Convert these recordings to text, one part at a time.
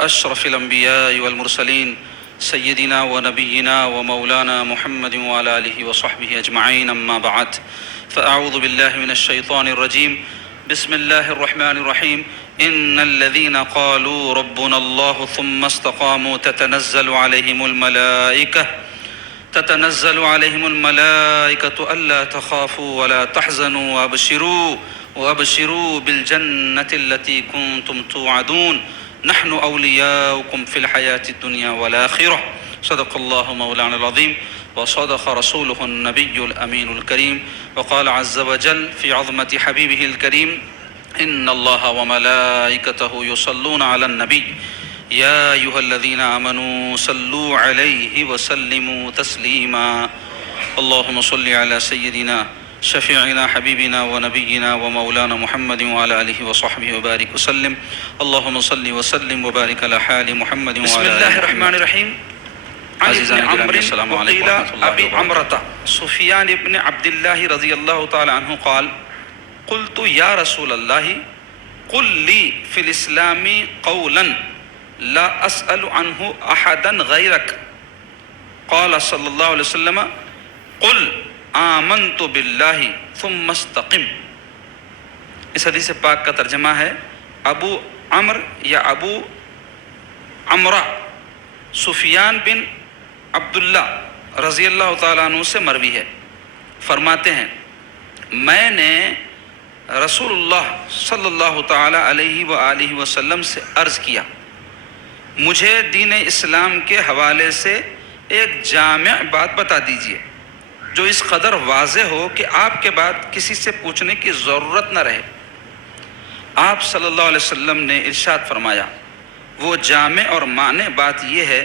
أشرف الأنبياء والمرسلين سيدنا ونبينا ومولانا محمد وعلى آله وصحبه أجمعين، أما بعد، فأعوذ بالله من الشيطان الرجيم. بسم الله الرحمن الرحيم. إن الذين قالوا ربنا الله ثم استقاموا تتنزل عليهم الملائكة ألا تخافوا ولا تحزنوا وأبشروا بالجنة التي كنتم توعدون نحن أولياؤكم في الحياة الدنيا والآخرة. صدق الله مولانا العظيم وصدق رسوله النبي الأمين الكريم. وقال عز وجل في عظمة حبيبه الكريم: إن الله وملائكته يصلون على النبي يا أيها الذين آمنوا صلوا عليه وسلموا تسليما. اللهم صل على سيدنا شفيعنا حبيبنا ونبينا ومولانا محمد وعلى آله وصحبه وبارك وسلم. اللهم صل وسلم وبارك على حال محمد وعلى بسم آله اللہ الرحمن الرحیم. عن ابن عمرو وقیل ابی عمرة سفیان ابن عبد اللہ رضی اللہ تعالی عنہ قال: قلت یا رسول اللہ قل لی فی الاسلام قولا لا اسأل عنہ احدا غیرک. قال صلی اللہ علیہ وسلم: قل آمنت باللہ ثم استقم. اس حدیث پاک کا ترجمہ ہے: ابو عمر یا ابو عمرہ سفیان بن عبداللہ رضی اللہ تعالیٰ عنہ سے مروی ہے، فرماتے ہیں میں نے رسول اللہ صلی اللہ تعالیٰ علیہ وآلہ وسلم سے عرض کیا مجھے دین اسلام کے حوالے سے ایک جامع بات بتا دیجئے جو اس قدر واضح ہو کہ آپ کے بعد کسی سے پوچھنے کی ضرورت نہ رہے. آپ صلی اللہ علیہ وسلم نے ارشاد فرمایا: وہ جامع اور معنی بات یہ ہے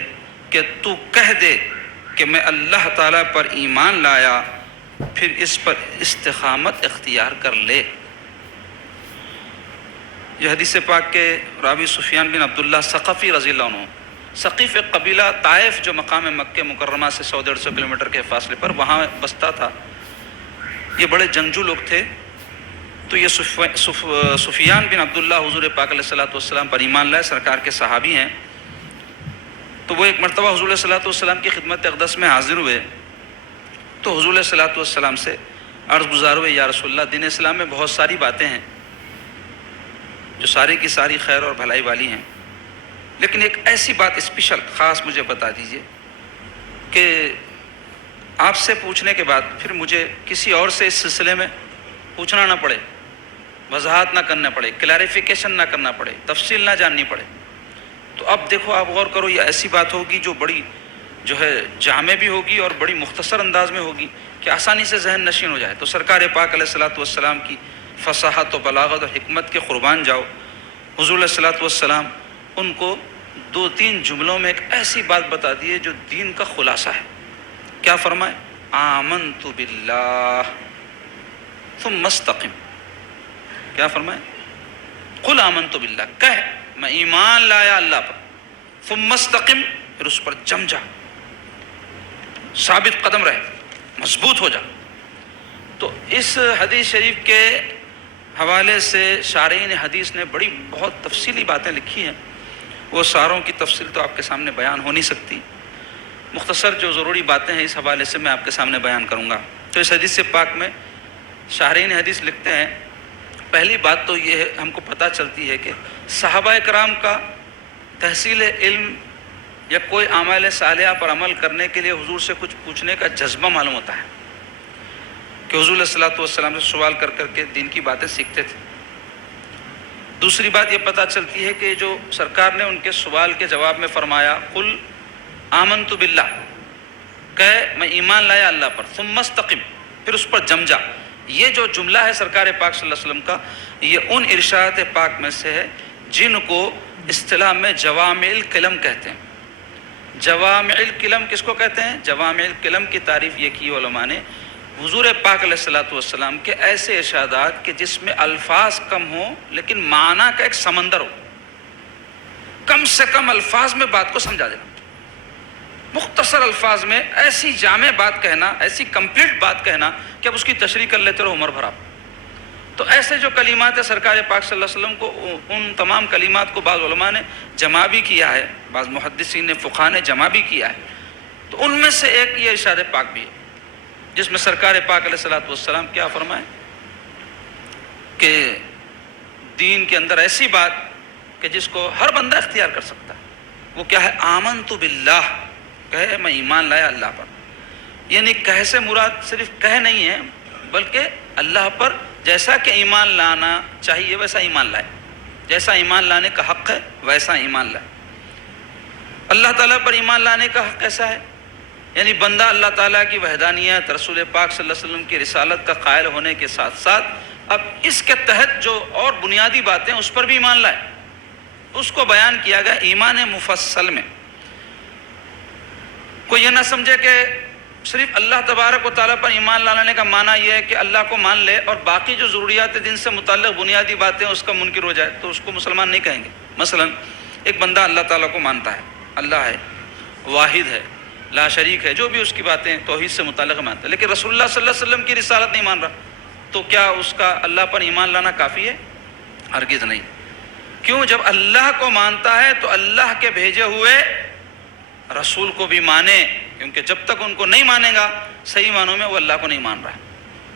کہ تو کہہ دے کہ میں اللہ تعالیٰ پر ایمان لایا، پھر اس پر استقامت اختیار کر لے. یہ حدیث پاک کے راوی سفیان بن عبداللہ ثقفی رضی اللہ عنہ، ثقیف ایک قبیلہ طائف جو مقام مکہ مکرمہ سے 100-150 کلومیٹر کے فاصلے پر وہاں بستا تھا. یہ بڑے جنگجو لوگ تھے. تو یہ سفیان بن عبداللہ حضور پاک علیہ الصلوۃ والسلام پر ایمان لائے، سرکار کے صحابی ہیں. تو وہ ایک مرتبہ حضور علیہ الصلوۃ والسلام کی خدمت اقدس میں حاضر ہوئے تو حضور علیہ الصلوۃ والسلام سے عرض گزار ہوئے: یا رسول اللہ، دین اسلام میں بہت ساری باتیں ہیں جو ساری کی ساری خیر اور بھلائی والی ہیں، لیکن ایک ایسی بات اسپیشل خاص مجھے بتا دیجئے کہ آپ سے پوچھنے کے بعد پھر مجھے کسی اور سے اس سلسلے میں پوچھنا نہ پڑے، وضاحت نہ کرنا پڑے، کلیریفیکیشن نہ کرنا پڑے، تفصیل نہ جاننی پڑے. تو اب دیکھو، آپ غور کرو، یہ ایسی بات ہوگی جو بڑی جامع بھی ہوگی اور بڑی مختصر انداز میں ہوگی کہ آسانی سے ذہن نشین ہو جائے. تو سرکار پاک علیہ الصلوۃ والسلام کی فصاحت و بلاغت اور حکمت کے قربان جاؤ. حضور علیہ الصلوۃ والسلام ان کو 2-3 جملوں میں ایک ایسی بات بتا دیے جو دین کا خلاصہ ہے. کیا فرمائے؟ آمنت باللہ ثم استقم. کیا فرمائے؟ قل آمنت باللہ، کہہ میں ایمان لایا اللہ پر، ثم استقم، پھر اس پر جم جا، ثابت قدم رہے، مضبوط ہو جا. تو اس حدیث شریف کے حوالے سے شارحین حدیث نے بہت تفصیلی باتیں لکھی ہیں. وہ ساروں کی تفصیل تو آپ کے سامنے بیان ہو نہیں سکتی. مختصر جو ضروری باتیں ہیں اس حوالے سے میں آپ کے سامنے بیان کروں گا. تو اس حدیث پاک میں شارحین حدیث لکھتے ہیں، پہلی بات تو یہ ہے، ہم کو پتہ چلتی ہے کہ صحابہ کرام کا تحصیل علم یا کوئی اعمال صالحہ پر عمل کرنے کے لیے حضور سے کچھ پوچھنے کا جذبہ معلوم ہوتا ہے کہ حضور علیہ الصلوۃ والسلام سے سوال کر کر کے دین کی باتیں سیکھتے تھے. دوسری بات یہ پتہ چلتی ہے کہ جو سرکار نے ان کے سوال کے جواب میں فرمایا قل آمنت باللہ، کہ میں ایمان لایا اللہ پر، ثم استقم، پھر اس پر جم جا. یہ جو جملہ ہے سرکار پاک صلی اللہ علیہ وسلم کا، یہ ان ارشادات پاک میں سے ہے جن کو اصطلاح میں جوامع الکلم کہتے ہیں. جوامع الکلم کس کو کہتے ہیں؟ جوامع الکلم کی تعریف یہ کی علماء نے، حضور پاک علیہ الصلوۃ والسلام کے ایسے ارشادات کہ جس میں الفاظ کم ہوں لیکن معنی کا ایک سمندر ہو. کم سے کم الفاظ میں بات کو سمجھا دینا، مختصر الفاظ میں ایسی جامع بات کہنا، ایسی کمپلیٹ بات کہنا کہ اب اس کی تشریح کر لیتے رہو عمر بھر. آپ تو ایسے جو کلمات سرکار پاک صلی اللہ علیہ وسلم کو، ان تمام کلمات کو بعض علماء نے جمع بھی کیا ہے، بعض محدثین نے فقہاء نے جمع بھی کیا ہے. تو ان میں سے ایک یہ ارشاد پاک بھی ہے جس میں سرکار پاک علیہ السلام کیا فرمائے کہ دین کے اندر ایسی بات کہ جس کو ہر بندہ اختیار کر سکتا ہے، وہ کیا ہے؟ آمنت باللہ، کہے میں ایمان لایا اللہ پر. یعنی کہہ سے مراد صرف کہہ نہیں ہے، بلکہ اللہ پر جیسا کہ ایمان لانا چاہیے ویسا ایمان لائے، جیسا ایمان لانے کا حق ہے ویسا ایمان لائے. اللہ تعالیٰ پر ایمان لانے کا حق کیسا ہے؟ یعنی بندہ اللہ تعالیٰ کی وحدانیت، رسول پاک صلی اللہ علیہ وسلم کی رسالت کا قائل ہونے کے ساتھ ساتھ اب اس کے تحت جو اور بنیادی باتیں اس پر بھی ایمان لائے. اس کو بیان کیا گیا ایمان مفصل میں. کوئی یہ نہ سمجھے کہ صرف اللہ تبارک و تعالیٰ پر ایمان لانے کا معنی یہ ہے کہ اللہ کو مان لے اور باقی جو ضروریات دین سے متعلق بنیادی باتیں اس کا منکر ہو جائے تو اس کو مسلمان نہیں کہیں گے. مثلا ایک بندہ اللہ تعالیٰ کو مانتا ہے، اللہ ہے، واحد ہے، لا شریک ہے، جو بھی اس کی باتیں توحید سے متعلق مانتا ہے، لیکن رسول اللہ صلی اللہ علیہ وسلم کی رسالت نہیں مان رہا، تو کیا اس کا اللہ پر ایمان لانا کافی ہے؟ ہرگز نہیں. کیوں؟ جب اللہ کو مانتا ہے تو اللہ کے بھیجے ہوئے رسول کو بھی مانے، کیونکہ جب تک ان کو نہیں مانے گا صحیح معنوں میں وہ اللہ کو نہیں مان رہا ہے.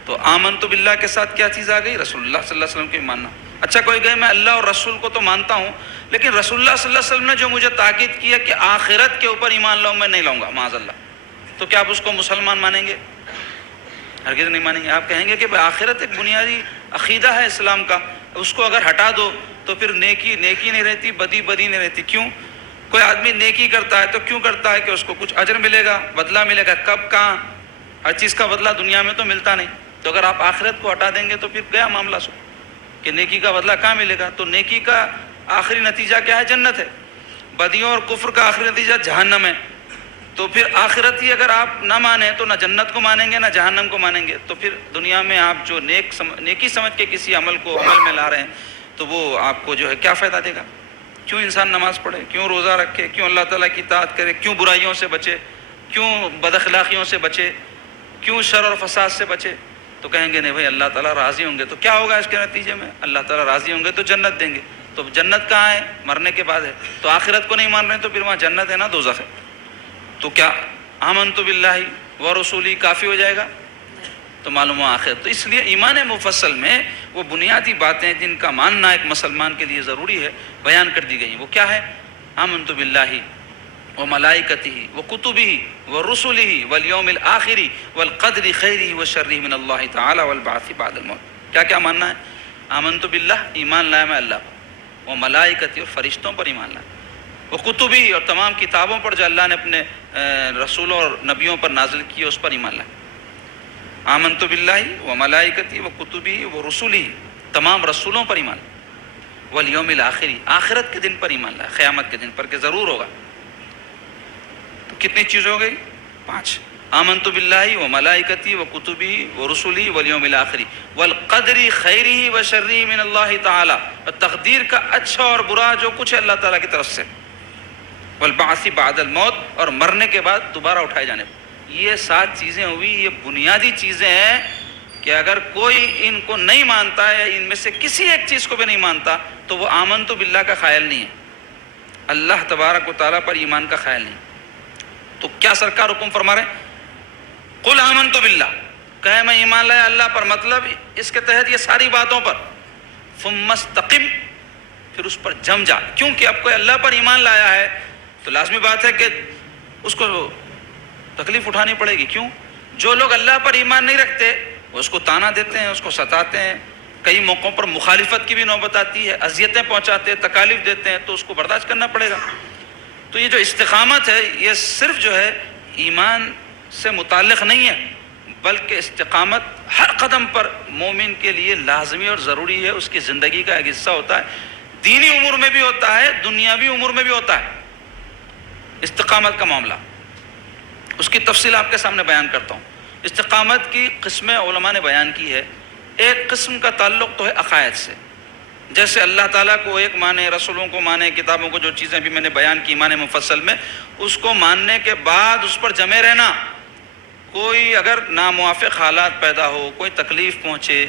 تو آمنت باللہ کے ساتھ کیا چیز آ گئی؟ رسول اللہ صلی اللہ علیہ وسلم کی ماننا. اچھا کوئی کہے میں اللہ اور رسول کو تو مانتا ہوں، لیکن رسول اللہ صلی اللہ علیہ وسلم نے جو مجھے تاکید کی ہے کہ آخرت کے اوپر ایمان لاؤں، میں نہیں لاؤں گا معاذ اللہ، تو کیا آپ اس کو مسلمان مانیں گے؟ ہرگز نہیں مانیں گے. آپ کہیں گے کہ آخرت ایک بنیادی عقیدہ ہے اسلام کا، اس کو اگر ہٹا دو تو پھر نیکی نہیں رہتی، بدی نہیں رہتی. کیوں؟ کوئی آدمی نیکی کرتا ہے تو کیوں کرتا ہے؟ کہ اس کو کچھ اجر ملے گا، بدلہ ملے گا. کب؟ کہاں؟ ہر چیز کا بدلہ دنیا میں تو ملتا نہیں. تو اگر آپ آخرت کو ہٹا دیں گے تو پھر گیا معاملہ سو کہ نیکی کا بدلہ کہاں ملے گا. تو نیکی کا آخری نتیجہ کیا ہے؟ جنت ہے. بدیوں اور کفر کا آخری نتیجہ جہنم ہے. تو پھر آخرت ہی اگر آپ نہ مانیں تو نہ جنت کو مانیں گے نہ جہنم کو مانیں گے. تو پھر دنیا میں آپ جو نیکی سمجھ کے کسی عمل کو عمل میں لا رہے ہیں تو وہ آپ کو جو ہے کیا فائدہ دے گا؟ کیوں انسان نماز پڑھے، کیوں روزہ رکھے، کیوں اللہ تعالیٰ کی اطاعت کرے، کیوں برائیوں سے بچے، کیوں بد اخلاقیوں سے بچے، کیوں شر اور فساد سے بچے؟ تو کہیں گے نہیں بھائی اللہ تعالیٰ راضی ہوں گے. تو کیا ہوگا اس کے نتیجے میں؟ اللہ تعالیٰ راضی ہوں گے تو جنت دیں گے. تو جنت کہاں ہے؟ مرنے کے بعد ہے. تو آخرت کو نہیں مان رہے ہیں تو پھر وہاں جنت ہے نا دوزخ ہے. تو کیا آمنت باللہ ورسولہ کافی ہو جائے گا؟ تو معلوم ہوا آخرت. تو اس لیے ایمان مفصل میں وہ بنیادی باتیں جن کا ماننا ایک مسلمان کے لیے ضروری ہے بیان کر دی گئی. وہ کیا ہے؟ آمنت باللہ وملائکتہ وکتبہ ورسلہ والیوم الآخر والقدر خیرہ وشرہ من اللہ تعالی والبعث بعد الموت. کیا کیا ماننا ہے؟ آمنت باللہ، ایمان لایا میں اللہ پر، وملائکتہ، اور فرشتوں پر ایمان لایا، وکتبہ، اور تمام کتابوں پر جو اللہ نے اپنے رسولوں اور نبیوں پر نازل کی اس پر ایمان لایا. آمنت باللہ وملائکتہ وکتبہ ورسلہ، تمام رسولوں پر ایمان لایا، والیوم الآخر، آخرت کے دن پر ایمان لایا، قیامت کے دن پر کہ ضرور ہوگا. تو کتنی چیز ہو گئی؟ 5. آمنت باللہ وملائکتہ وکتبہ ورسلہ والیوم الآخر والقدر خیرہ وشرہ من اللہ تعالی، اور تقدیر کا اچھا اور برا جو کچھ ہے اللہ تعالیٰ کی طرف سے، والبعث بعد الموت، اور مرنے کے بعد دوبارہ اٹھائے جانے پر. یہ 7 چیزیں ہوئی. یہ بنیادی چیزیں ہیں کہ اگر کوئی ان کو نہیں مانتا ہے، ان میں سے کسی ایک چیز کو بھی نہیں مانتا تو وہ آمنت باللہ کا قائل نہیں ہے، اللہ تبارک و تعالیٰ پر ایمان کا قائل نہیں. تو کیا سرکار حکم فرما رہے ہیں؟ قل آمنت باللہ، کہے میں ایمان لایا اللہ پر، مطلب اس کے تحت یہ ساری باتوں پر، ثم استقم، پھر اس پر جم جا. کیونکہ اب کوئی اللہ پر ایمان لایا ہے تو لازمی بات ہے کہ اس کو تکلیف اٹھانی پڑے گی. کیوں؟ جو لوگ اللہ پر ایمان نہیں رکھتے وہ اس کو تانا دیتے ہیں، اس کو ستاتے ہیں، کئی موقعوں پر مخالفت کی بھی نوبت آتی ہے، اذیتیں پہنچاتے ہیں، تکالیف دیتے ہیں، تو اس کو برداشت کرنا پڑے گا. تو یہ جو استقامت ہے یہ صرف جو ہے ایمان سے متعلق نہیں ہے، بلکہ استقامت ہر قدم پر مومن کے لیے لازمی اور ضروری ہے. اس کی زندگی کا ایک حصہ ہوتا ہے، دینی امور میں بھی ہوتا ہے، دنیاوی امور میں بھی ہوتا ہے استقامت کا معاملہ. اس کی تفصیل آپ کے سامنے بیان کرتا ہوں. استقامت کی قسمیں علماء نے بیان کی ہے. ایک قسم کا تعلق تو ہے عقائد سے، جیسے اللہ تعالیٰ کو ایک مانے، رسولوں کو مانے، کتابوں کو جو چیزیں بھی میں نے بیان کی ایمان مفصل میں، اس کو ماننے کے بعد اس پر جمے رہنا. کوئی اگر ناموافق حالات پیدا ہو، کوئی تکلیف پہنچے،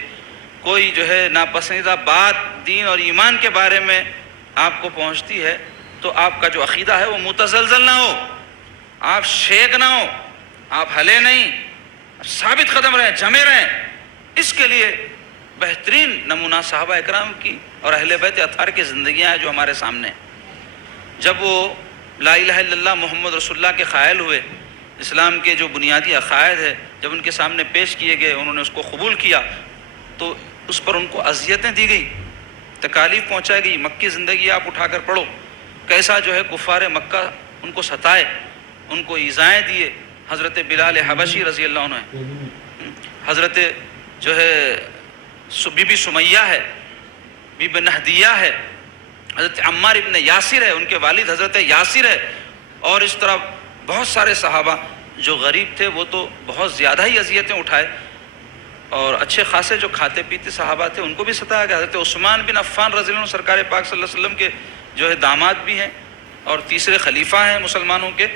کوئی جو ہے ناپسندیدہ بات دین اور ایمان کے بارے میں آپ کو پہنچتی ہے تو آپ کا جو عقیدہ ہے وہ متزلزل نہ ہو، آپ شیک نہ ہو، آپ ہلے نہیں، ثابت قدم رہیں، جمے رہیں۔ اس کے لیے بہترین نمونہ صحابہ اکرام کی اور اہل بیت اطہار کی زندگیاں ہیں جو ہمارے سامنے ہیں۔ جب وہ لا الہ الا اللہ محمد رسول اللہ کے قائل ہوئے، اسلام کے جو بنیادی عقائد ہے جب ان کے سامنے پیش کیے گئے، انہوں نے اس کو قبول کیا تو اس پر ان کو اذیتیں دی گئی، تکالیف پہنچائی گئی۔ مکی زندگی آپ اٹھا کر پڑھو، کیسا جو ہے کفار مکہ ان کو ستائے، ان کو ایذائیں دیے۔ حضرت بلال حبشی رضی اللہ عنہ ہے، حضرت جو ہے بی بی سمیہ ہے، بی بی نہدیہ ہے، حضرت عمار ابن یاسر ہے، ان کے والد حضرت یاسر ہے، اور اس طرح بہت سارے صحابہ جو غریب تھے وہ تو بہت زیادہ ہی اذیتیں اٹھائے، اور اچھے خاصے جو کھاتے پیتے صحابہ تھے ان کو بھی ستایا گیا۔ حضرت عثمان بن عفان رضی اللہ عنہ سرکار پاک صلی اللہ علیہ وسلم کے جو ہے داماد بھی ہیں اور تیسرے خلیفہ ہیں مسلمانوں کے،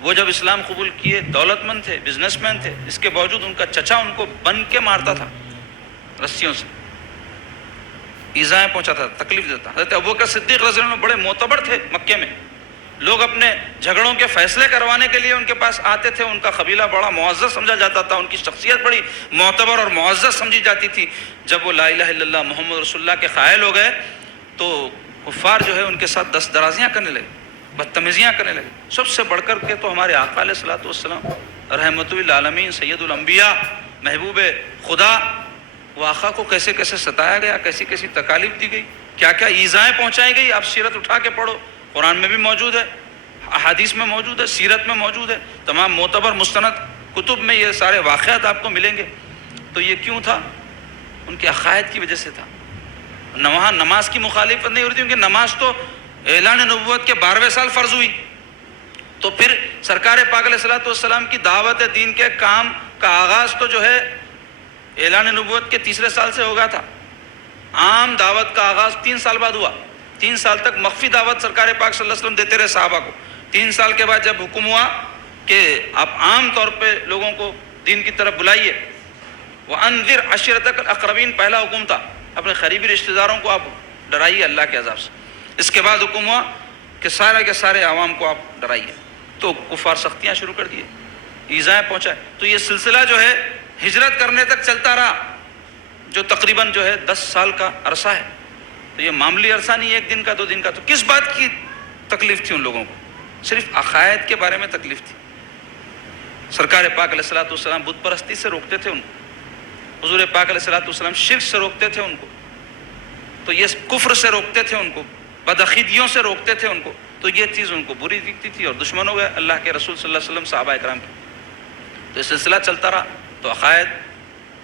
وہ جب اسلام قبول کیے دولت مند تھے، بزنس مین تھے، اس کے باوجود ان کا چچا ان کو بن کے مارتا تھا رسیوں سے، ایذائیں پہنچاتا تھا، تکلیف دیتا تھا۔ حضرت ابوبکر صدیق رضی اللہ عنہ بڑے معتبر تھے مکے میں، لوگ اپنے جھگڑوں کے فیصلے کروانے کے لیے ان کے پاس آتے تھے، ان کا قبیلہ بڑا معزز سمجھا جاتا تھا، ان کی شخصیت بڑی معتبر اور معزز سمجھی جاتی تھی۔ جب وہ لا الہ الا اللہ محمد رسول اللہ کے قائل ہو گئے تو کفار جو ہے ان کے ساتھ دست درازیاں کرنے لگے، بدتمیزیاں کرنے لگے۔ سب سے بڑھ کر کے تو ہمارے آقا علیہ الصلوۃ والسلام رحمت للعالمین سید الانبیاء محبوب خدا، وہ آقا کو کیسے کیسے ستایا گیا، کیسی کیسی تکالیف دی گئی، کیا کیا ایذائیں پہنچائی گئی۔ آپ سیرت اٹھا کے پڑھو، قرآن میں بھی موجود ہے، احادیث میں موجود ہے، سیرت میں موجود ہے، تمام معتبر مستند کتب میں یہ سارے واقعات آپ کو ملیں گے۔ تو یہ کیوں تھا؟ ان کے عقائد کی وجہ سے تھا۔ وہاں نماز کی مخالفت نہیں ہو رہی تھی، کیونکہ نماز تو اعلان نبوت کے 12ویں سال فرض ہوئی، تو پھر سرکار پاک علیہ الصلوۃ والسلام کی دعوت دین کے کام کا آغاز تو جو ہے اعلان نبوت کے 3 سال سے ہو گیا تھا۔ عام دعوت کا آغاز 3 سال بعد ہوا۔ 3 سال تک مخفی دعوت سرکار پاک صلی اللہ علیہ وسلم دیتے رہے صحابہ کو۔ 3 سال کے بعد جب حکم ہوا کہ آپ عام طور پہ لوگوں کو دین کی طرف بلائیے، وَأَنذِرْ عَشِيرَتَكَ الْأَقْرَبِينَ پہلا حکم تھا، اپنے قریبی رشتہ داروں کو آپ ڈرائیے اللہ کے عذاب سے۔ اس کے بعد حکم ہوا کہ سارے کے سارے عوام کو آپ ڈرائیے، تو کفار سختیاں شروع کر دیے، ایذائیں پہنچائے۔ تو یہ سلسلہ جو ہے ہجرت کرنے تک چلتا رہا، جو تقریباً جو ہے 10 سال کا عرصہ ہے۔ تو یہ معمولی عرصہ نہیں، 1 دن کا 2 دن کا۔ تو کس بات کی تکلیف تھی ان لوگوں کو؟ صرف عقائد کے بارے میں تکلیف تھی۔ سرکار پاک علیہ الصلوۃ والسلام بت پرستی سے روکتے تھے ان کو، حضور پاک علیہ الصلوۃ والسلام شرک سے روکتے تھے ان کو، تو یہ کفر سے روکتے تھے ان کو، بدعقیدیوں سے روکتے تھے ان کو، تو یہ چیز ان کو بری دکھتی تھی اور دشمن ہو گئے اللہ کے رسول صلی اللہ علیہ وسلم صحابہ اکرام کے۔ تو یہ سلسلہ چلتا رہا، تو عقائد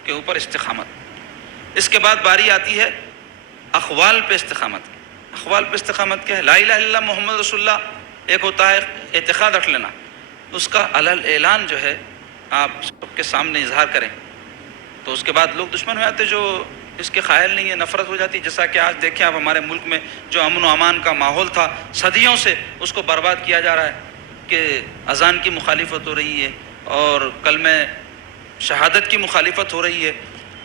کے اوپر استقامت۔ اس کے بعد باری آتی ہے اقوال پہ استقامت۔ اقوال پہ استقامت کیا ہے؟ لا الہ الا اللہ محمد رسول اللہ ایک ہوتا ہے اعتقاد رکھ لینا، اس کا علل اعلان جو ہے آپ سب کے سامنے اظہار کریں، تو اس کے بعد لوگ دشمن ہو جاتے جو اس کے قائل نہیں ہے، نفرت ہو جاتی۔ جیسا کہ آج دیکھیں آپ ہمارے ملک میں جو امن و امان کا ماحول تھا صدیوں سے، اس کو برباد کیا جا رہا ہے کہ اذان کی مخالفت ہو رہی ہے اور کلمہ شہادت کی مخالفت ہو رہی ہے،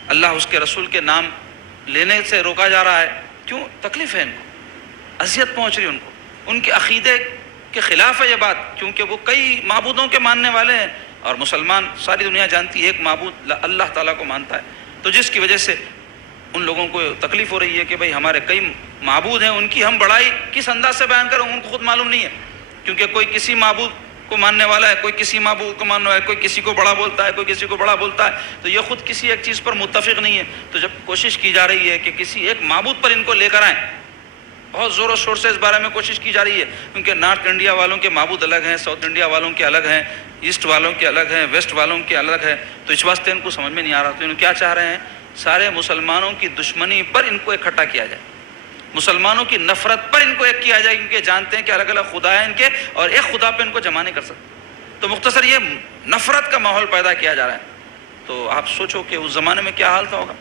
اللہ اس کے رسول کے نام لینے سے روکا جا رہا ہے۔ کیوں؟ تکلیف ہے ان کو، اذیت پہنچ رہی ہے ان کو، ان کے عقیدے کے خلاف ہے یہ بات، کیونکہ وہ کئی معبودوں کے ماننے والے ہیں اور مسلمان ساری دنیا جانتی ہے ایک معبود اللہ تعالیٰ کو مانتا ہے، تو جس کی وجہ سے ان لوگوں کو تکلیف ہو رہی ہے کہ بھئی ہمارے کئی معبود ہیں، ان کی ہم بڑائی کس انداز سے بیان کریں، ان کو خود معلوم نہیں ہے، کیونکہ کوئی کسی معبود کو ماننے والا ہے، کوئی کسی معبود کو ماننے والا ہے، کوئی کسی کو بڑا بولتا ہے، کوئی کسی کو بڑا بولتا ہے، تو یہ خود کسی ایک چیز پر متفق نہیں ہے۔ تو جب کوشش کی جا رہی ہے کہ کسی ایک معبود پر ان کو لے کر آئیں، بہت زور و شور سے اس بارے میں کوشش کی جا رہی ہے، کیونکہ نارتھ انڈیا والوں کے معبود الگ ہیں، ساؤتھ انڈیا والوں کے الگ ہیں، ایسٹ والوں کے الگ ہیں، ویسٹ والوں کے الگ ہیں، تو اس واسطے ان کو سمجھ میں نہیں آ رہا۔ تو انہوں کیا چاہ رہے ہیں؟ سارے مسلمانوں کی دشمنی پر ان کو اکٹھا کیا جائے، مسلمانوں کی نفرت پر ان کو ایک کیا جائے، کیونکہ جانتے ہیں کہ الگ الگ خدا ہیں ان کے اور ایک خدا پہ ان کو جمع نہیں کر سکتے۔ تو مختصر یہ نفرت کا ماحول پیدا کیا جا رہا ہے۔ تو آپ سوچو کہ اس زمانے میں کیا حال تھا ہوگا۔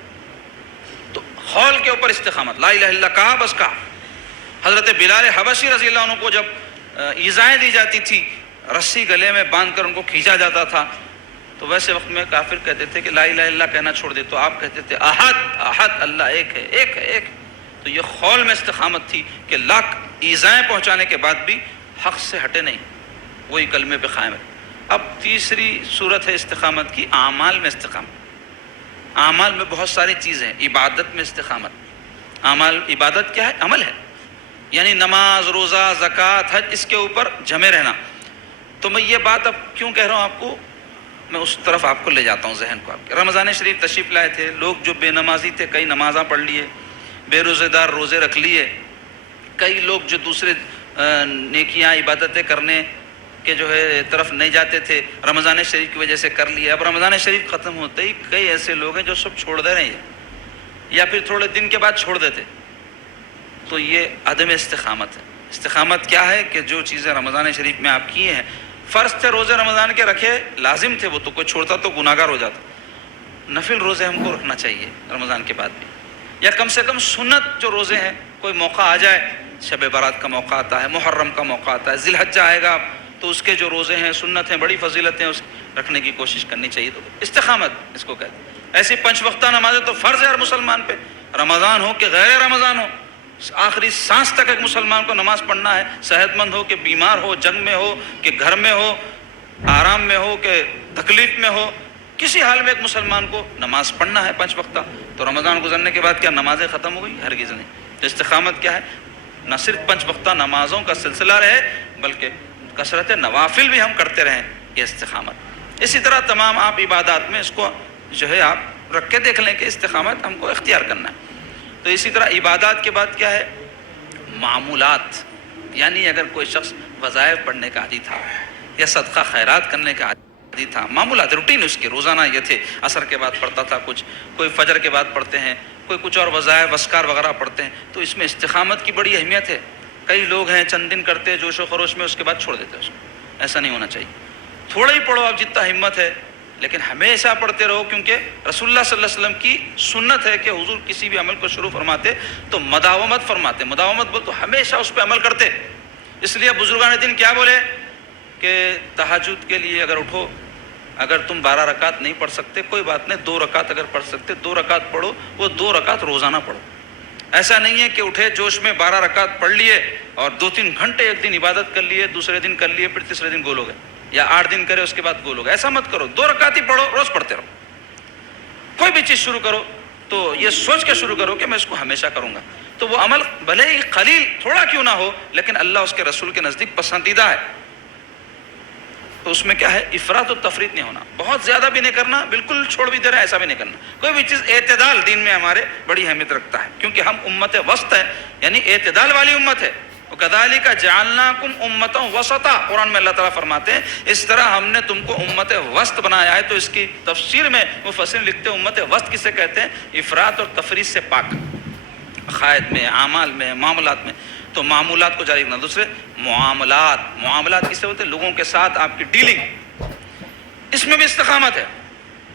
تو قول کے اوپر استقامت، لا الہ الا اللہ کہا، بس کہا۔ حضرت بلال حبشی رضی اللہ عنہ کو جب ایذائیں دی جاتی تھی، رسی گلے میں باندھ کر ان کو کھینچا جاتا تھا، تو ویسے وقت میں کافر کہتے تھے کہ لا الہ الا اللہ کہنا چھوڑ دے، تو آپ کہتے تھے احد احد، اللہ ایک ہے ایک ہے ایک ہے۔ تو یہ خول میں استقامت تھی کہ لاکھ ایذائیں پہنچانے کے بعد بھی حق سے ہٹے نہیں، وہی کلمے پہ قائم ہے۔ اب تیسری صورت ہے استقامت کی، اعمال میں استقامت۔ اعمال میں بہت ساری چیزیں ہیں، عبادت میں استقامت۔ اعمال، عبادت کیا ہے؟ عمل ہے، یعنی نماز، روزہ، زکوٰۃ، حج، اس کے اوپر جمے رہنا۔ تو میں یہ بات اب کیوں کہہ رہا ہوں آپ کو، میں اس طرف آپ کو لے جاتا ہوں ذہن کو آپ کے۔ رمضان شریف تشریف لائے تھے، لوگ جو بے نمازی تھے کئی نمازاں پڑھ لیے، بے روزے دار روزے رکھ لیے، کئی لوگ جو دوسرے نیکیاں عبادتیں کرنے کے جو ہے طرف نہیں جاتے تھے رمضان شریف کی وجہ سے کر لیے۔ اب رمضان شریف ختم ہوتے ہی کئی ایسے لوگ ہیں جو سب چھوڑ دے رہے ہیں، یا پھر تھوڑے دن کے بعد چھوڑ دیتے۔ تو یہ عدم استقامت ہے۔ استقامت کیا ہے کہ جو چیزیں رمضان شریف میں آپ کیے ہیں، فرض تھے روزے رمضان کے رکھے، لازم تھے وہ، تو کوئی چھوڑتا تو گناہگار ہو جاتا۔ نفل روزے ہم کو رکھنا چاہیے رمضان کے بعد بھی، یا کم سے کم سنت جو روزے ہیں، کوئی موقع آ جائے، شب برات کا موقع آتا ہے، محرم کا موقع آتا ہے، ذی الحجہ آئے گا تو اس کے جو روزے ہیں سنت ہیں، بڑی فضیلت ہیں، اس رکھنے کی کوشش کرنی چاہیے۔ تو استقامت اس کو کہتے ہیں۔ ایسی 5 وقتہ نمازیں تو فرض ہے ہر مسلمان پہ، رمضان ہو کہ غیر رمضان ہو، آخری سانس تک ایک مسلمان کو نماز پڑھنا ہے، صحت مند ہو کہ بیمار ہو، جنگ میں ہو کہ گھر میں ہو، آرام میں ہو کہ تکلیف میں ہو، کسی حال میں ایک مسلمان کو نماز پڑھنا ہے 5 وقتہ۔ تو رمضان گزرنے کے بعد کیا نمازیں ختم ہو گئی؟ ہرگز نہیں۔ تو استقامت کیا ہے؟ نہ صرف 5 وقتہ نمازوں کا سلسلہ رہے، بلکہ کثرت نوافل بھی ہم کرتے رہیں، یہ استقامت۔ اسی طرح تمام آپ عبادات میں اس کو جو ہے آپ رکھ کے دیکھ لیں کہ استقامت ہم کو اختیار کرنا ہے۔ تو اسی طرح عبادات کے بعد کیا ہے؟ معمولات، یعنی اگر کوئی شخص وظائف پڑھنے کا عادی تھا یا صدقہ خیرات کرنے کا عادی تھا، معمولات روٹین اس کے روزانہ یہ تھے، عصر کے بعد پڑھتا تھا کچھ، کوئی فجر کے بعد پڑھتے ہیں، کوئی کچھ اور وظائف اذکار وغیرہ پڑھتے ہیں، تو اس میں استقامت کی بڑی اہمیت ہے۔ کئی لوگ ہیں چند دن کرتے جوش و خروش میں، اس کے بعد چھوڑ دیتے اس کو، ایسا نہیں ہونا چاہیے۔ تھوڑا ہی پڑھو آپ جتنا ہمت ہے، لیکن ہمیشہ پڑھتے رہو، کیونکہ رسول اللہ صلی اللہ علیہ وسلم کی سنت ہے کہ حضور کسی بھی عمل کو شروع فرماتے تو مداومت فرماتے، مداومت بول تو ہمیشہ اس پہ عمل کرتے۔ اس لیے بزرگان دین کیا بولے کہ تہجد کے لیے اگر اٹھو، اگر تم 12 رکعت نہیں پڑھ سکتے کوئی بات نہیں، 2 رکعت اگر پڑھ سکتے 2 رکعت پڑھو، وہ 2 رکعت روزانہ پڑھو۔ ایسا نہیں ہے کہ اٹھے جوش میں 12 رکعت پڑھ لیے اور 2-3 گھنٹے ایک دن عبادت کر لیے، دوسرے دن کر لیے، پھر تیسرے دن گول ہو گئے، یا 8 دن کرے اس کے بعد گول ہو گئے۔ ایسا مت کرو، 2 رکعت ہی پڑھو، روز پڑھتے رہو۔ کوئی بھی چیز شروع کرو تو یہ سوچ کے شروع کرو کہ میں اس کو ہمیشہ کروں گا، تو وہ عمل بھلے ہی قلیل تھوڑا کیوں نہ ہو، لیکن اللہ اس کے رسول کے نزدیک پسندیدہ ہے۔ تو اس میں کیا ہے؟ افراط و تفریط نہیں ہونا، بہت زیادہ بھی نہیں کرنا، بالکل چھوڑ بھی دے رہا ہے ایسا بھی نہیں کرنا۔ کوئی بھی چیز اعتدال دین میں ہمارے بڑی اہمیت رکھتا ہے، کیونکہ ہم امت وسط ہے، یعنی اعتدال والی امت ہے۔ وَكَذَلِكَ جَعَلْنَاكُمْ أُمَّةً وَسَطًا، قرآن میں اللہ تعالیٰ فرماتے ہیں اس طرح ہم نے تم کو امت وسط بنایا ہے۔ تو اس کی تفسیر میں مفسرین لکھتے ہیں امت وسط کسے کہتے ہیں؟ افراط اور تفریط سے پاک، عقائد میں، اعمال میں، معاملات میں۔ تو معمولات کو جاری رکھنا۔ دوسرے معاملات، معاملات کسے ہوتے ہیں؟ لوگوں کے ساتھ آپ کی ڈیلنگ، اس میں بھی استقامت ہے۔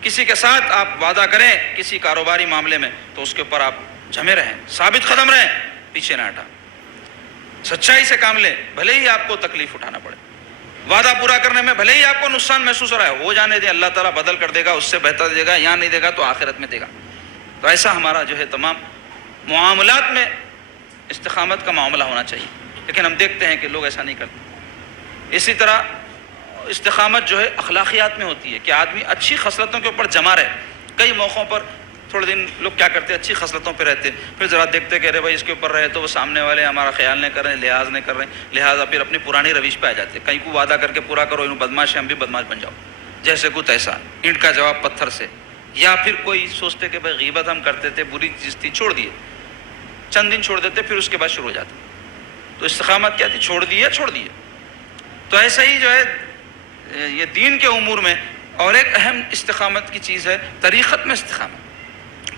کسی کے ساتھ آپ وعدہ کریں کسی کاروباری معاملے میں تو اس کے اوپر آپ جمے رہیں، ثابت قدم رہیں، پیچھے نہ ہٹا، سچائی سے کام لیں، بھلے ہی آپ کو تکلیف اٹھانا پڑے۔ وعدہ پورا کرنے میں بھلے ہی آپ کو نقصان محسوس ہو رہا ہے، ہو جانے دیں، اللہ تعالیٰ بدل کر دے گا، اس سے بہتر دے گا، یہاں نہیں دے گا تو آخرت میں دے گا۔ تو ایسا ہمارا جو ہے تمام معاملات میں استقامت کا معاملہ ہونا چاہیے، لیکن ہم دیکھتے ہیں کہ لوگ ایسا نہیں کرتے۔ اسی طرح استقامت جو ہے اخلاقیات میں ہوتی ہے کہ آدمی اچھی خصلتوں کے اوپر جمع رہے۔ کئی موقعوں پر تھوڑے دن لوگ کیا کرتے ہیں؟ اچھی خصلتوں پہ رہتے، پھر ذرا دیکھتے کہ ارے بھائی اس کے اوپر رہے تو وہ سامنے والے ہمارا خیال نہیں کر رہے ہیں، لحاظ نہیں کر رہے ہیں، لہٰذا پھر اپنی پرانی رویش پہ آ جاتے ہیں۔ کہیں کو وعدہ کر کے پورا کرو، انہوں بدماش ہے ہم بھی بدماش بن جاؤ، جیسے کچھ ایسا اینٹ کا جواب پتھر سے۔ یا پھر کوئی سوچتے کہ بھائی غیبت ہم کرتے تھے، بری چیز تھی، چھوڑ دیے، چند دن چھوڑ دیتے، پھر اس کے بعد شروع ہو جاتے۔ تو استقامت کیا تھی؟ چھوڑ دیے، چھوڑ دیے۔ تو ایسا ہی جو ہے یہ دین کے امور میں اور ایک اہم استقامت کی چیز ہے طریقت میں استقامت،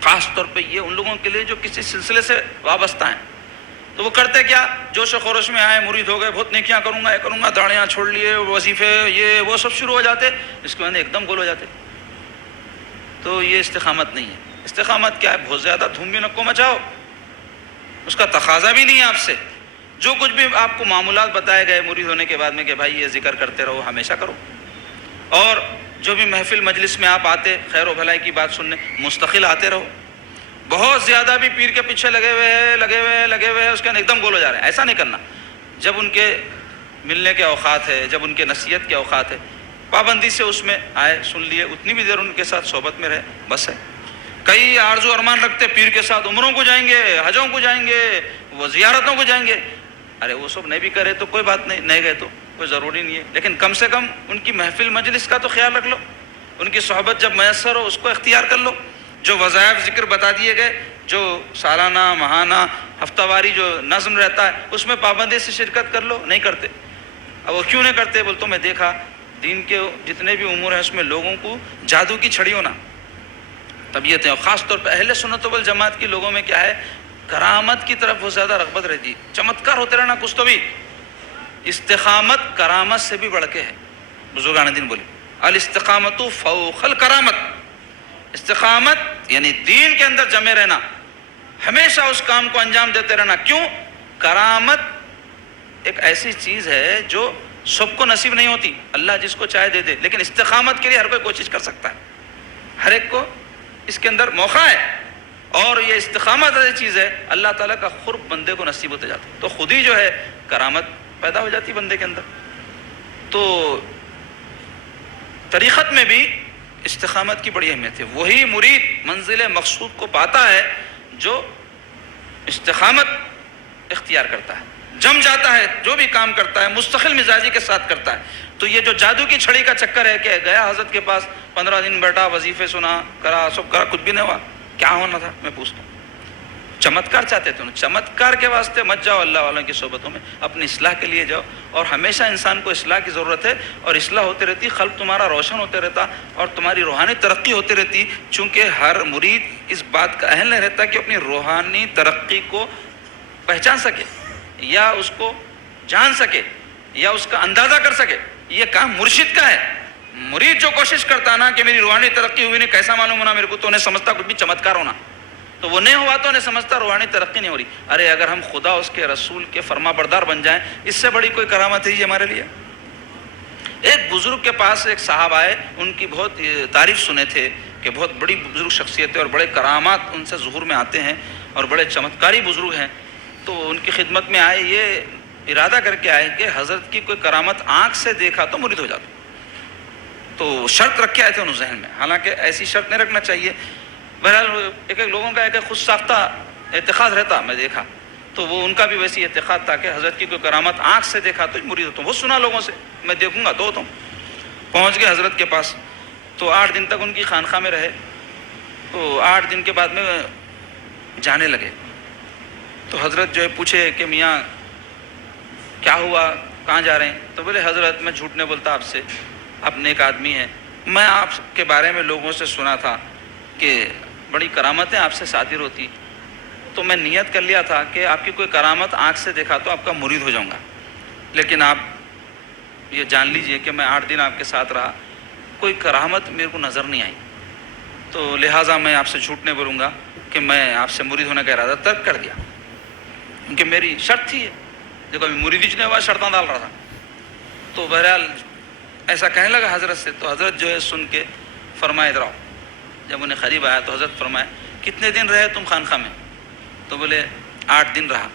خاص طور پہ یہ ان لوگوں کے لیے جو کسی سلسلے سے وابستہ ہیں۔ تو وہ کرتے کیا؟ جوش و خروش میں آئے، مرید ہو گئے، بہت نیکیاں کروں گا، یہ کروں گا، داڑیاں چھوڑ لیے، وظیفے یہ وہ سب شروع ہو جاتے، اس کے بعد ایک دم گول ہو جاتے۔ تو یہ استقامت نہیں ہے۔ استقامت کیا ہے؟ بہت زیادہ دھوم بھی نہ کو مچاؤ، اس کا تقاضا بھی نہیں ہے آپ سے۔ جو کچھ بھی آپ کو معمولات بتائے گئے مرید ہونے کے بعد میں کہ بھائی یہ ذکر کرتے رہو، ہمیشہ کرو، اور جو بھی محفل مجلس میں آپ آتے خیر و بھلائی کی بات سننے مستقل آتے رہو. بہت زیادہ بھی پیر کے پیچھے لگے ہوئے ہیں اس کے ایک دم گول ہو جا رہے ہیں، ایسا نہیں کرنا. جب ان کے ملنے کے اوقات ہے، جب ان کے نصیحت کے اوقات ہے، پابندی سے اس میں آئے، سن لیے، اتنی بھی دیر ان کے ساتھ صحبت میں رہے، بس ہے. کئی آرزو ارمان رکھتے پیر کے ساتھ عمروں کو جائیں گے، حجوں کو جائیں گے، وہ زیارتوں کو جائیں گے. ارے وہ سب نہیں بھی کرے تو کوئی بات نہیں، نہیں گئے تو کوئی ضروری نہیں ہے، لیکن کم سے کم ان کی محفل مجلس کا تو خیال رکھ لو. ان کی صحبت جب میسر ہو اس کو اختیار کر لو. جو وظائف ذکر بتا دیے گئے، جو سالانہ ماہانہ ہفتہ واری جو نظم رہتا ہے اس میں پابندی سے شرکت کر لو. نہیں کرتے. اب وہ کیوں نہیں کرتے بول تو میں دیکھا دین کے جتنے بھی امور ہیں اس میں لوگوں کو جادو کی چھڑی ہونا طبیعتیں، اور خاص طور پہ اہل سنت والجماعت کی لوگوں میں کیا ہے، کرامت کی طرف بہت زیادہ رغبت رہتی. چمتکار ہوتے رہنا کچھ تو بھی. استقامت کرامت سے بھی بڑھ کے ہے. بزرگان دین بولے الاستقامت فوق الکرامت. استقامت یعنی دین کے اندر جمے رہنا، ہمیشہ اس کام کو انجام دیتے رہنا. کیوں؟ کرامت ایک ایسی چیز ہے جو سب کو نصیب نہیں ہوتی، اللہ جس کو چاہے دے دے، لیکن استقامت کے لیے ہر کوئی کوشش کر سکتا ہے، ہر ایک کو اس کے اندر موقع ہے. اور یہ استقامت ایسی چیز ہے اللہ تعالیٰ کا قرب بندے کو نصیب ہوتے جاتا ہے، تو خود ہی جو ہے کرامت پیدا ہو جاتی بندے کے اندر. تو طریقت میں بھی استقامت کی بڑی اہمیت ہے. وہی مرید منزل مقصود کو پاتا ہے جو استقامت اختیار کرتا ہے، جم جاتا ہے، جو بھی کام کرتا ہے مستقل مزاجی کے ساتھ کرتا ہے. تو یہ جو جادو کی چھڑی کا چکر ہے کہ گیا حضرت کے پاس 15 دن بیٹھا، وظیفے سنا، کرا، سب کرا، کچھ بھی نہیں ہوا، کیا ہونا تھا؟ میں پوچھتا ہوں. چمتکار چاہتے تھے، چمتکار کے واسطے مت جاؤ اللہ والوں کی صحبتوں میں، اپنی اصلاح کے لیے جاؤ. اور ہمیشہ انسان کو اصلاح کی ضرورت ہے، اور اصلاح ہوتی رہتی، قلب تمہارا روشن ہوتے رہتا اور تمہاری روحانی ترقی ہوتی رہتی. چونکہ ہر مرید اس بات کا اہل نہیں رہتا کہ اپنی روحانی ترقی کو پہچان سکے یا اس کو جان سکے یا اس کا اندازہ کر سکے. یہ کام مرشد کا ہے. مرید جو کوشش کرتا نا کہ میری روحانی ترقی ہوئی نہیں، کیسا معلوم ہونا میرے کو، تو انہیں سمجھتا کچھ بھی چمتکار ہونا، تو وہ نہیں ہوا تو انہیں سمجھتا روحانی ترقی نہیں ہو رہی. ارے اگر ہم خدا اس کے رسول کے فرما بردار بن جائیں، اس سے بڑی کوئی کرامت ہے یہ ہمارے لیے. ایک بزرگ کے پاس ایک صاحب آئے، ان کی بہت تعریف سنے تھے کہ بہت بڑی بزرگ شخصیت ہے اور بڑے کرامات ان سے ظہور میں آتے ہیں اور بڑے چمتکاری بزرگ ہیں. تو ان کی خدمت میں آئے، یہ ارادہ کر کے آئے کہ حضرت کی کوئی کرامت آنکھ سے دیکھا تو مرید ہو جاتا. تو شرط رکھ کے آئے تھے انہوں ذہن میں، حالانکہ ایسی شرط نہیں رکھنا چاہیے. بہرحال ایک لوگوں کا ایک خود ساختہ اعتقاد رہتا، میں دیکھا تو وہ ان کا بھی ویسی اعتقاد تھا کہ حضرت کی کوئی کرامت آنکھ سے دیکھا تو مرید ہوتا ہوں. وہ سنا لوگوں سے، میں دیکھوں گا تو ہوتا ہوں. پہنچ گئے حضرت کے پاس، تو 8 دن تک ان کی خانقاہ میں رہے. تو 8 دن کے بعد میں جانے لگے. تو حضرت جو ہے پوچھے کہ میاں کیا ہوا، کہاں جا رہے ہیں؟ تو بولے حضرت میں جھوٹ نہیں بولتا آپ سے، آپ نیک آدمی ہیں، میں آپ کے بارے میں لوگوں سے سنا تھا کہ بڑی کرامتیں آپ سے صادر ہوتی، تو میں نیت کر لیا تھا کہ آپ کی کوئی کرامت آنکھ سے دیکھا تو آپ کا مرید ہو جاؤں گا. لیکن آپ یہ جان لیجئے کہ میں 8 دن آپ کے ساتھ رہا، کوئی کرامت میرے کو نظر نہیں آئی، تو لہٰذا میں آپ سے جھوٹ نہیں بولوں گا کہ میں آپ سے مرید ہونے کا ارادہ ترک کر دیا، کیونکہ میری شرط تھی. دیکھو ابھی مرید ہی نہیں ہوا، شرطاں ڈال رہا تھا. تو بہرحال ایسا کہنے لگا حضرت سے. تو حضرت جو ہے سن کے فرمائے ادھر آؤ. جب انہیں قریب آیا تو حضرت فرمائے کتنے دن رہے تم خانقاہ میں؟ تو بولے 8 دن رہا.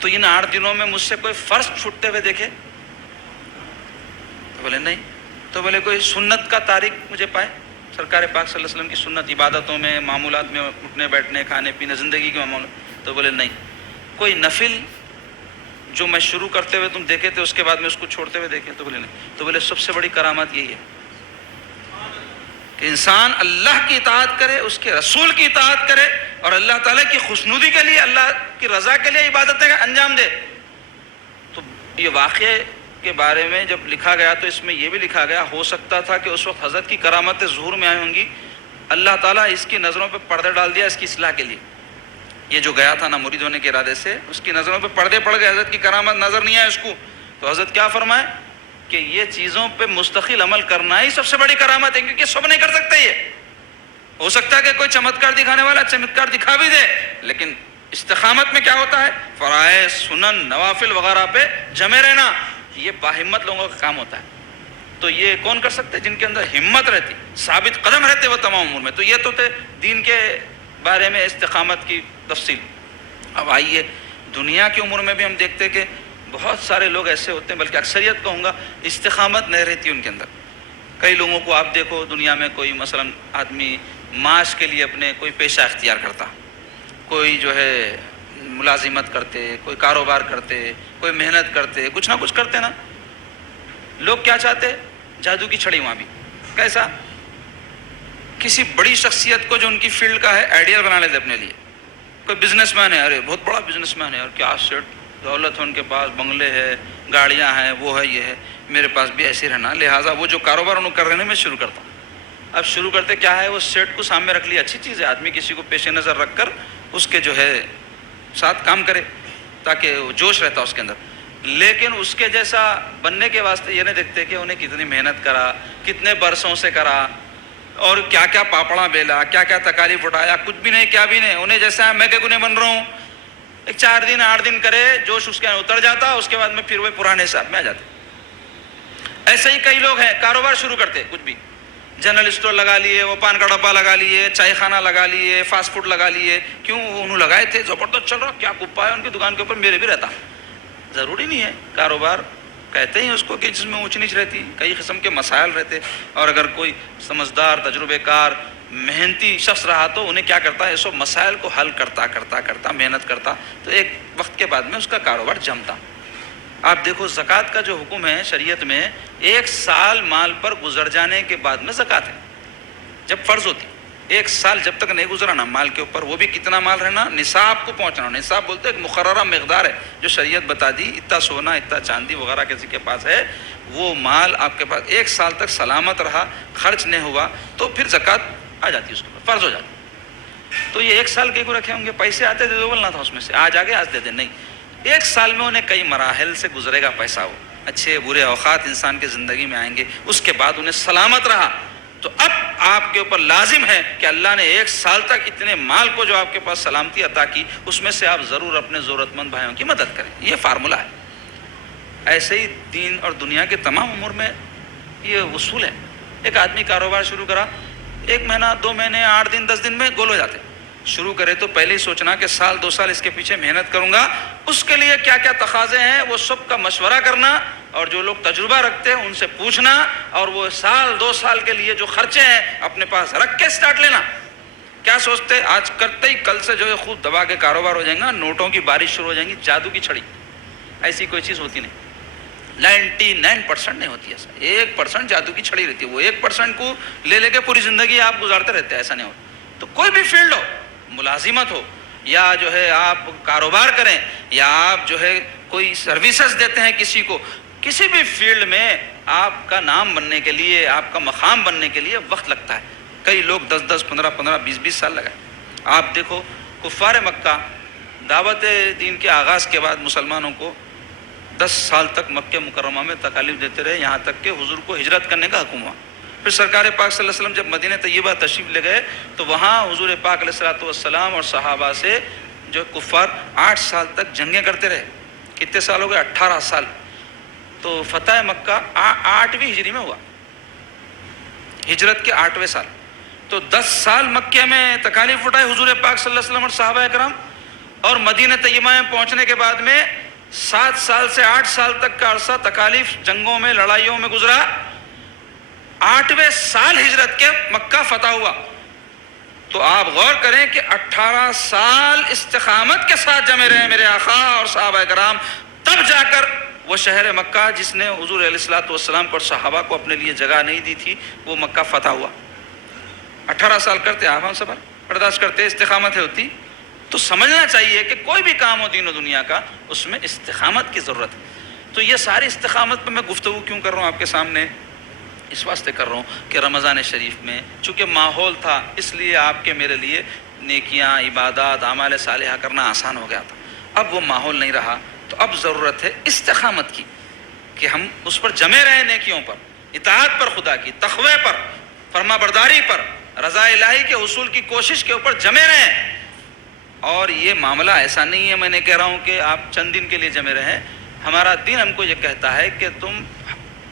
تو ان 8 دنوں میں مجھ سے کوئی فرض چھوٹتے ہوئے دیکھے؟ تو بولے نہیں. تو بولے کوئی سنت کا تاریخ مجھے پائے، سرکار پاک صلی اللہ علیہ وسلم کی سنت، عبادتوں میں، معمولات میں، اٹھنے بیٹھنے، کھانے پینے، زندگی کے معمولات؟ تو بولے نہیں. کوئی نفل جو میں شروع کرتے ہوئے تم دیکھے تھے اس کے بعد میں اس کو چھوڑتے ہوئے دیکھے؟ تو بولے نہیں. تو بولے سب سے بڑی کرامت یہی ہے کہ انسان اللہ کی اطاعت کرے، اس کے رسول کی اطاعت کرے اور اللہ تعالیٰ کی خوشنودی کے لیے، اللہ کی رضا کے لیے عبادتیں انجام دے. تو یہ واقعے کے بارے میں جب لکھا گیا تو اس میں یہ بھی لکھا گیا، ہو سکتا تھا کہ اس وقت حضرت کی کرامتیں ظہور میں آئی ہوں گی، اللہ تعالیٰ اس کی نظروں پہ پردے ڈال دیا اس کی اصلاح کے لیے. یہ جو گیا تھا نا مرید ہونے کے ارادے سے، اس کی نظروں پہ پردے پڑ گئے، حضرت کی کرامت نظر نہیں آئے اس کو. تو حضرت کیا فرمائے کہ یہ چیزوں پہ مستقل عمل کرنا ہی سب سے بڑی کرامت ہے، کیونکہ سب نہیں کر سکتے. یہ ہو سکتا ہے کہ کوئی چمتکار دکھانے والا چمتکار دکھا بھی دے، لیکن استقامت میں کیا ہوتا ہے؟ فرائض، سنن، نوافل وغیرہ پہ جمے رہنا، یہ باہمت لوگوں کا کام ہوتا ہے. تو یہ کون کر سکتے؟ جن کے اندر ہمت رہتی، ثابت قدم رہتے وہ تمام امور میں. تو یہ تو تھے دین کے بارے میں استقامت کی تفصیل. اب آئیے دنیا کی امور میں بھی ہم دیکھتے ہیں کہ بہت سارے لوگ ایسے ہوتے ہیں، بلکہ اکثریت کہوں گا، استقامت نہیں رہتی ان کے اندر. کئی لوگوں کو آپ دیکھو دنیا میں، کوئی مثلا آدمی معاش کے لیے اپنے کوئی پیشہ اختیار کرتا، کوئی جو ہے ملازمت کرتے، کوئی کاروبار کرتے، کوئی محنت کرتے، کچھ نہ کچھ کرتے نا. لوگ کیا چاہتے؟ جادو کی چھڑی. وہاں بھی کیسا؟ کسی بڑی شخصیت کو جو ان کی فیلڈ کا ہے آئیڈیل بنا لیتے اپنے لیے. کوئی بزنس مین ہے، ارے بہت بڑا بزنس مین ہے اور کیا سیٹ دولت ہے، ان کے پاس بنگلے ہے، گاڑیاں ہیں، وہ ہے، یہ ہے، میرے پاس بھی ایسے رہنا. لہٰذا وہ جو کاروبار انہوں کر رہے ہیں میں شروع کرتا ہوں. اب شروع کرتے کیا ہے؟ وہ سیٹ کو سامنے رکھ لیا. اچھی چیز ہے، آدمی کسی کو پیش نظر رکھ کر اس کے جو ہے ساتھ کام کرے تاکہ جوش رہتا اس کے اندر. لیکن اس کے جیسا بننے کے واسطے یہ نہیں دیکھتے کہ انہیں کتنی محنت کرا، کتنے برسوں سے کرا، اور کیا کیا پاپڑا بیلا، کیا کیا تکالیف اٹھایا. کچھ بھی نہیں، کیا بھی نہیں. انہیں جیسا میں کہ انہیں بن رہا ہوں، ایک 4 دن 8 دن کرے، جوش اس کے اتر جاتا، اس کے بعد میں پھر وہ پرانے حساب میں آ جاتے. ایسے ہی کئی لوگ ہیں کاروبار شروع کرتے، کچھ بھی جنرل اسٹور لگا لیے، وہ پان کا ڈبہ لگا لیے، چائے خانہ لگا لیے، فاسٹ فوڈ لگا لیے. کیوں؟ انہوں لگائے تھے، زبردست چل رہا، کیا کپا ہے ان کی دکان کے اوپر، میرے بھی رہتا. ضروری نہیں ہے. کاروبار کہتے ہیں اس کو کہ جس میں اونچ نیچ رہتی، کئی قسم کے مسائل رہتے، اور اگر کوئی سمجھدار، تجربے کار، محنتی شخص رہا تو انہیں کیا کرتا ہے، یہ سب مسائل کو حل کرتا کرتا کرتا محنت کرتا، تو ایک وقت کے بعد میں اس کا کاروبار جمتا. آپ دیکھو زکوٰۃ کا جو حکم ہے شریعت میں، 1 سال مال پر گزر جانے کے بعد میں زکوٰۃ ہے جب فرض ہوتی. 1 سال جب تک نہیں گزرا نا مال کے اوپر، وہ بھی کتنا مال رہنا، نصاب کو پہنچنا. نصاب بولتے ایک مقررہ مقدار ہے جو شریعت بتا دی، اتنا سونا، اتنا چاندی وغیرہ کسی کے پاس ہے، وہ مال آپ کے پاس 1 سال تک سلامت رہا، خرچ نہیں ہوا، تو پھر زکوٰۃ آ جاتی، اس کے اوپر فرض ہو جاتی. تو یہ 1 سال کے کو رکھے ہوں گے، پیسے آتے دے دو بولنا تھا اس میں سے، آج آگے آج دے دیں، نہیں. 1 سال میں انہیں کئی مراحل سے گزرے گا پیسہ، وہ اچھے برے اوقات انسان کی زندگی میں آئیں گے، اس کے بعد انہیں سلامت رہا. تو اب آپ کے اوپر لازم ہے کہ اللہ نے 1 سال تک اتنے مال کو جو آپ کے پاس سلامتی عطا کی، اس میں سے آپ ضرور اپنے ضرورت مند بھائیوں کی مدد کریں. یہ فارمولہ ہے. ایسے ہی دین اور دنیا کے تمام امور میں یہ اصول ہے. ایک آدمی کاروبار شروع کرا، 1 مہینہ 2 مہینے 8 دن 10 دن میں گول ہو جاتے. شروع کرے تو پہلے ہی سوچنا کہ سال 2 سال اس کے پیچھے محنت کروں گا، اس کے لیے کیا کیا تقاضے ہیں وہ سب کا مشورہ کرنا، اور جو لوگ تجربہ رکھتے ہیں ان سے پوچھنا، اور وہ سال 2 سال کے لیے جو خرچے ہیں اپنے پاس رکھ کے سٹارٹ لینا. کیا سوچتے آج کرتے ہی کل سے جو ہے خوب دبا کے کاروبار ہو جائیں گا، نوٹوں کی بارش شروع ہو جائیں گی. جادو کی چھڑی ایسی کوئی چیز ہوتی نہیں. 99% نہیں ہوتی ایسا. 1% جادو کی چھڑی رہتی ہے. وہ 1% کو لے کے پوری زندگی آپ گزارتے رہتے ہیں. ایسا نہیں ہوتا. تو کوئی بھی فیلڈ ہو، ملازمت ہو، یا جو ہے آپ کاروبار کریں، یا آپ جو ہے کوئی سروسز دیتے ہیں کسی کو، کسی بھی فیلڈ میں آپ کا نام بننے کے لیے، آپ کا مقام بننے کے لیے وقت لگتا ہے. کئی لوگ 10 15 15 20 سال لگائے. آپ دیکھو کفار مکہ دعوت دین کے آغاز کے بعد مسلمانوں کو 10 سال تک مکہ مکرمہ میں تکالیف دیتے رہے، یہاں تک کہ حضور کو ہجرت کرنے کا حکم ہوا. پھر سرکار پاک صلی اللہ علیہ وسلم جب مدینہ طیبہ تشریف لے گئے تو وہاں حضور پاک علیہ الصلوۃ والسلام اور صحابہ سے جو کفار 8 سال تک جنگیں کرتے رہے. کتنے سال ہو گئے؟ 18 سال. تو فتح مکہ 8ویں ہجری میں ہوا، ہجرت کے 8ویں سال. تو 10 سال مکہ میں تکالیف اٹھائے حضور پاک صلی اللہ علیہ وسلم اور صحابہ کرام، اور مدینہ طیبہ میں پہنچنے کے بعد میں 7 سال سے 8 سال تک کا عرصہ تکالیف، جنگوں میں، لڑائیوں میں گزرا. 8ویں سال ہجرت کے مکہ فتح ہوا. تو آپ غور کریں کہ 18 سال استقامت کے ساتھ جمے رہے میرے آقا اور صحابہ کرام، تب جا کر وہ شہر مکہ جس نے حضور علیہ الصلوۃ والسلام پر صحابہ کو اپنے لیے جگہ نہیں دی تھی، وہ مکہ فتح ہوا. 18 سال کرتے آپ ہم صبر برداشت کرتے، استقامت ہوتی. تو سمجھنا چاہیے کہ کوئی بھی کام ہو دین و دنیا کا، اس میں استقامت کی ضرورت ہے. تو یہ ساری استقامت پہ میں گفتگو کیوں کر رہا ہوں آپ کے سامنے؟ اس واسطے کر رہا ہوں کہ رمضان شریف میں چونکہ ماحول تھا، اس لیے آپ کے میرے لیے نیکیاں، عبادات، اعمال صالحہ کرنا آسان ہو گیا تھا. اب وہ ماحول نہیں رہا، تو اب ضرورت ہے استقامت کی، کہ ہم اس پر جمے رہیں، نیکیوں پر، اطاعت پر، خدا کی تقوی پر، فرما برداری پر، رضا الہی کے حصول کی کوشش کے اوپر جمے رہیں. اور یہ معاملہ ایسا نہیں ہے میں نے کہہ رہا ہوں کہ آپ چند دن کے لیے جمے رہیں. ہمارا دین ہم کو یہ کہتا ہے کہ تم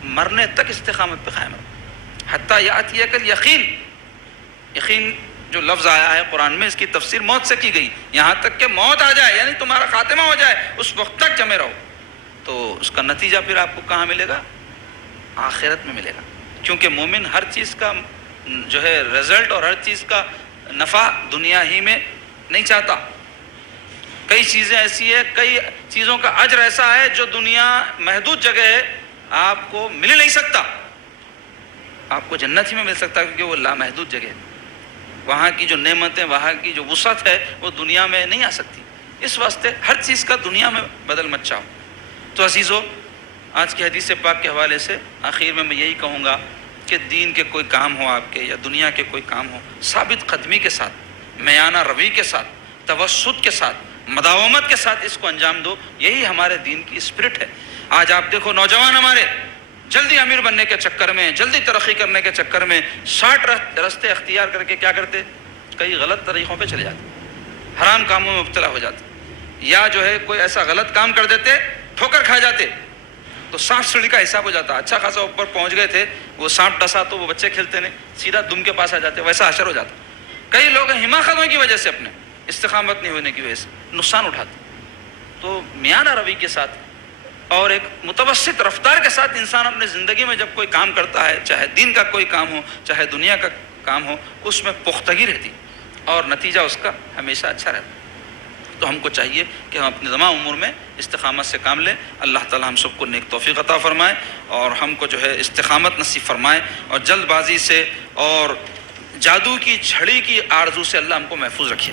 مرنے تک استقامت پہ قائم رہو. حتیٰ یأتیک الیقین، یقین جو لفظ آیا ہے قرآن میں اس کی تفسیر موت سے کی گئی، یہاں تک کہ موت آ جائے یعنی تمہارا خاتمہ ہو جائے اس وقت تک جمے رہو. تو اس کا نتیجہ پھر آپ کو کہاں ملے گا؟ آخرت میں ملے گا. کیونکہ مومن ہر چیز کا جو ہے رزلٹ اور ہر چیز کا نفع دنیا ہی میں نہیں چاہتا. کئی چیزیں ایسی ہے، کئی چیزوں کا اجر ایسا ہے جو دنیا محدود جگہ ہے آپ کو مل نہیں سکتا. آپ کو جنت ہی میں مل سکتا کیونکہ وہ لامحدود جگہ ہے. وہاں کی جو نعمتیں، وہاں کی جو وسعت ہے وہ دنیا میں نہیں آ سکتی. اس واسطے ہر چیز کا دنیا میں بدل مت چاہو. تو عزیزو، آج کی حدیث پاک کے حوالے سے آخر میں یہی کہوں گا کہ دین کے کوئی کام ہو آپ کے یا دنیا کے کوئی کام ہو، ثابت قدمی کے ساتھ، میانہ روی کے ساتھ، توسط کے ساتھ، مداومت کے ساتھ اس کو انجام دو. یہی ہمارے دین کی اسپرٹ ہے. آج آپ دیکھو نوجوان ہمارے جلدی امیر بننے کے چکر میں، جلدی ترقی کرنے کے چکر میں شارٹ راستے اختیار کر کے کیا کرتے؟ کئی غلط طریقوں پہ چلے جاتے، حرام کاموں میں مبتلا ہو جاتے، یا جو ہے کوئی ایسا غلط کام کر دیتے، ٹھوکر کھا جاتے تو سانپ سیڑھی کا حساب ہو جاتا. اچھا خاصا اوپر پہنچ گئے تھے، وہ سانپ ڈسا تو وہ بچے کھیلتے نہیں، سیدھا دم کے پاس آ جاتے، ویسا حشر ہو جاتا. کئی لوگ حماقتوں کی وجہ سے، اپنے استقامت نہیں ہونے کی وجہ سے نقصان اٹھاتے. تو میانہ روی کے ساتھ اور ایک متوسط رفتار کے ساتھ انسان اپنی زندگی میں جب کوئی کام کرتا ہے، چاہے دین کا کوئی کام ہو چاہے دنیا کا کام ہو، اس میں پختگی رہتی اور نتیجہ اس کا ہمیشہ اچھا رہتا. تو ہم کو چاہیے کہ ہم اپنے تمام امور میں استقامت سے کام لیں. اللہ تعالی ہم سب کو نیک توفیق عطا فرمائے اور ہم کو جو ہے استقامت نصیب فرمائے، اور جلد بازی سے اور جادو کی چھڑی کی آرزو سے اللہ ہم کو محفوظ رکھے.